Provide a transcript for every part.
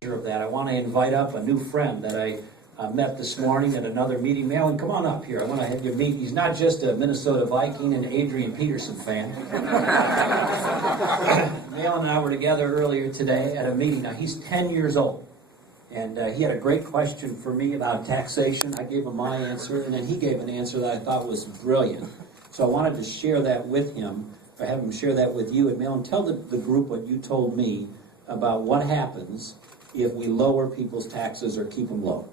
Of that, I want to invite up a new friend that I met this morning at another meeting. Malin, come on up here. I want to have you meet. He's not just a Minnesota Viking and Adrian Peterson fan. Malin and I were together earlier today at a meeting. Now, he's 10 years old, and he had a great question for me about taxation. I gave him my answer, and then he gave an answer that I thought was brilliant. So I wanted to share that with him, or have him share that with you. And Malin, tell the group what you told me about what happens if we lower people's taxes or keep them low.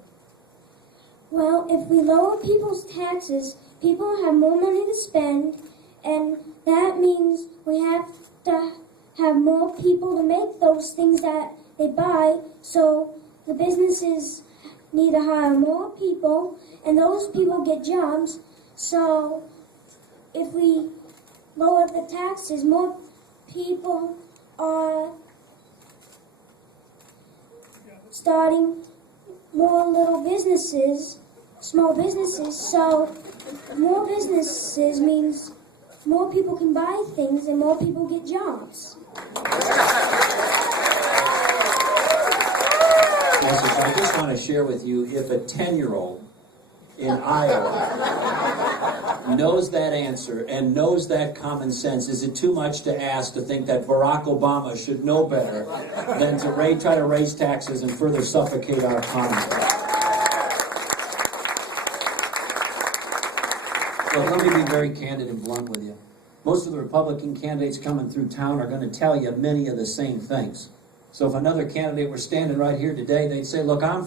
Well, if we lower people's taxes, people have more money to spend, and that means we have to have more people to make those things that they buy, so the businesses need to hire more people, and those people get jobs. So if we lower the taxes, more people are starting more little businesses, small businesses, so more businesses means more people can buy things and more people get jobs. Yes, I just want to share with you, if a 10-year-old in Iowa knows that answer and knows that common sense, is it too much to ask to think that Barack Obama should know better than to try to raise taxes and further suffocate our economy? Well, let me be very candid and blunt with you. Most of the Republican candidates coming through town are going to tell you many of the same things. So if another candidate were standing right here today, they'd say, look, on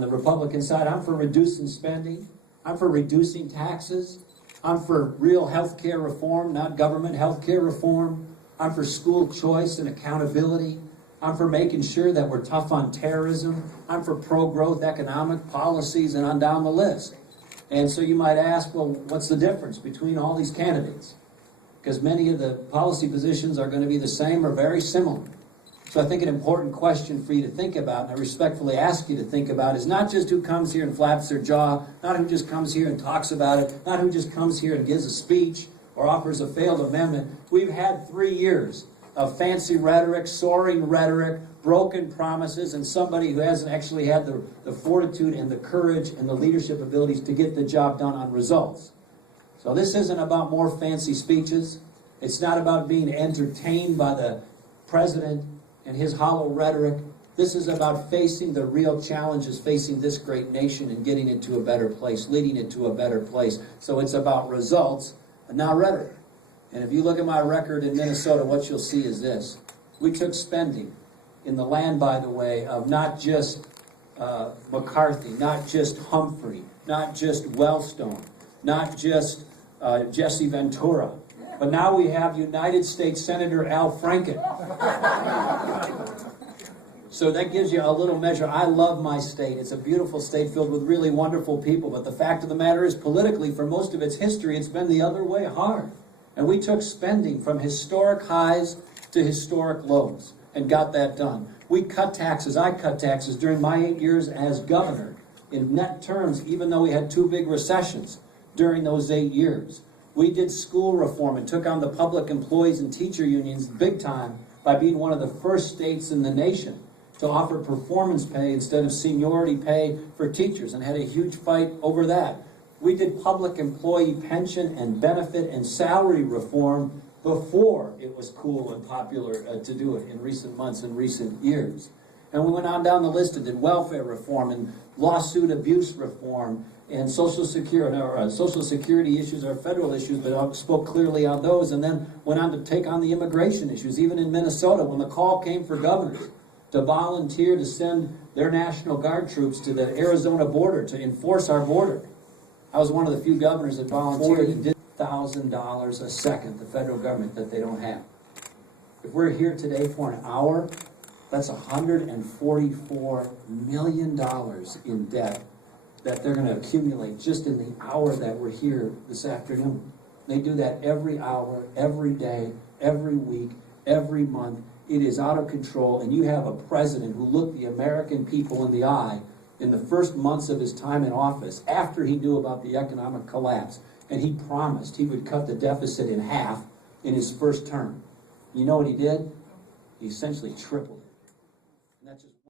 the Republican side, I'm for reducing spending, I'm for reducing taxes, I'm for real health care reform, not government health care reform, I'm for school choice and accountability, I'm for making sure that we're tough on terrorism, I'm for pro-growth economic policies, and on down the list. And so you might ask, well, what's the difference between all these candidates? Because many of the policy positions are going to be the same or very similar. So I think an important question for you to think about, and I respectfully ask you to think about, is not just who comes here and flaps their jaw, not who just comes here and talks about it, not who just comes here and gives a speech or offers a failed amendment. We've had 3 years of fancy rhetoric, soaring rhetoric, broken promises, and somebody who hasn't actually had the fortitude and the courage and the leadership abilities to get the job done on results. So this isn't about more fancy speeches. It's not about being entertained by the president and his hollow rhetoric. This is about facing the real challenges facing this great nation and getting it to a better place, leading it to a better place. So it's about results and not rhetoric. And if you look at my record in Minnesota, what you'll see is this. We took spending in the land, by the way, of not just McCarthy, not just Humphrey, not just Wellstone, not just Jesse Ventura, but now we have United States Senator Al Franken. So that gives you a little measure. I love my state. It's a beautiful state filled with really wonderful people. But the fact of the matter is, politically, for most of its history, it's been the other way hard. And we took spending from historic highs to historic lows and got that done. We cut taxes. I cut taxes during my 8 years as governor in net terms, even though we had 2 big recessions during those 8 years. We did school reform and took on the public employees and teacher unions big time by being one of the first states in the nation to offer performance pay instead of seniority pay for teachers, and had a huge fight over that. We did public employee pension and benefit and salary reform before it was cool and popular to do it in recent months and recent years. And we went on down the list and did welfare reform and lawsuit abuse reform and Social Security issues are federal issues, but I spoke clearly on those, and then went on to take on the immigration issues. Even in Minnesota, when the call came for governors to volunteer to send their National Guard troops to the Arizona border to enforce our border, I was one of the few governors that volunteered and did $1,000 a second, the federal government, that they don't have. If we're here today for an hour, that's $144 million in debt that they're going to accumulate just in the hour that we're here this afternoon. They do that every hour, every day, every week, every month. It is out of control, and you have a president who looked the American people in the eye in the first months of his time in office, after he knew about the economic collapse, and he promised he would cut the deficit in half in his first term. You know what he did? He essentially tripled it. And that's just